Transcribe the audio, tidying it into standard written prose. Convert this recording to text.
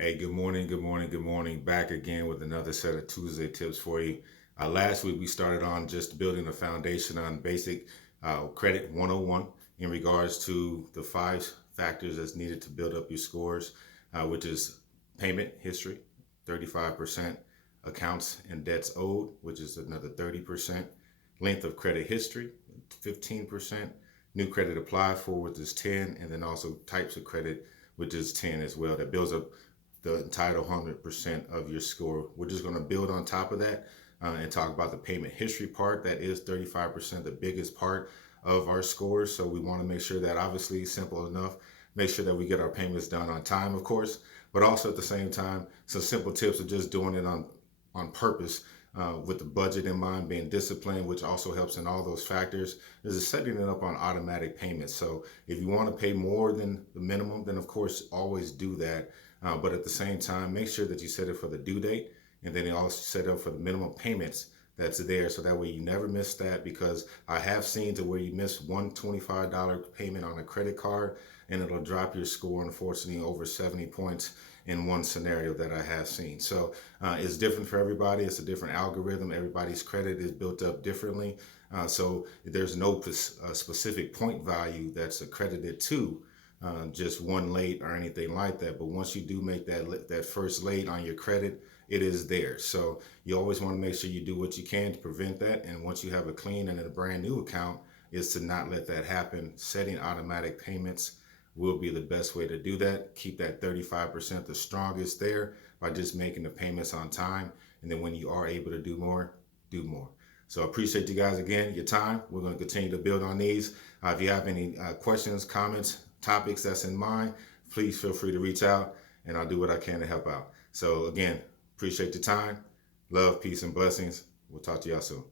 Hey, good morning, good morning, good morning. Back again with another set of Tuesday tips for you. Last week we started on just building a foundation on basic credit 101 in regards to the five factors that's needed to build up your scores, which is payment history, 35%, accounts and debts owed, which is another 30%, length of credit history, 15%, new credit applied for, which is 10, and then also types of credit, which is 10 as well. That builds up the entire 100% of your score. We're just going to build on top of that and talk about the payment history part. That is 35%, the biggest part of our scores. So we want to make sure that, obviously, simple enough, make sure that we get our payments done on time, of course, but also at the same time, some simple tips of just doing it on purpose. With the budget in mind, being disciplined, which also helps in all those factors, is setting it up on automatic payments. So if you want to pay more than the minimum, then of course always do that. But at the same time, make sure that you set it for the due date, and then you also set it up for the minimum payments that's there, so that way you never miss that. Because I have seen to where you miss one $25 payment on a credit card, and it'll drop your score, unfortunately, over 70 points in one scenario that I have seen. So it's different for everybody. It's a different algorithm. Everybody's credit is built up differently. So there's no specific point value that's accredited to just one late or anything like that. But once you do make that first late on your credit, it is there. So you always want to make sure you do what you can to prevent that. And once you have a clean and a brand new account, is to not let that happen. Setting automatic payments will be the best way to do that. Keep that 35% the strongest there by just making the payments on time. And then when you are able to do more, do more. So I appreciate you guys again, your time. We're going to continue to build on these. If you have any questions, comments, topics that's in mind, please feel free to reach out, and I'll do what I can to help out. So again, appreciate your time. Love, peace, and blessings. We'll talk to y'all soon.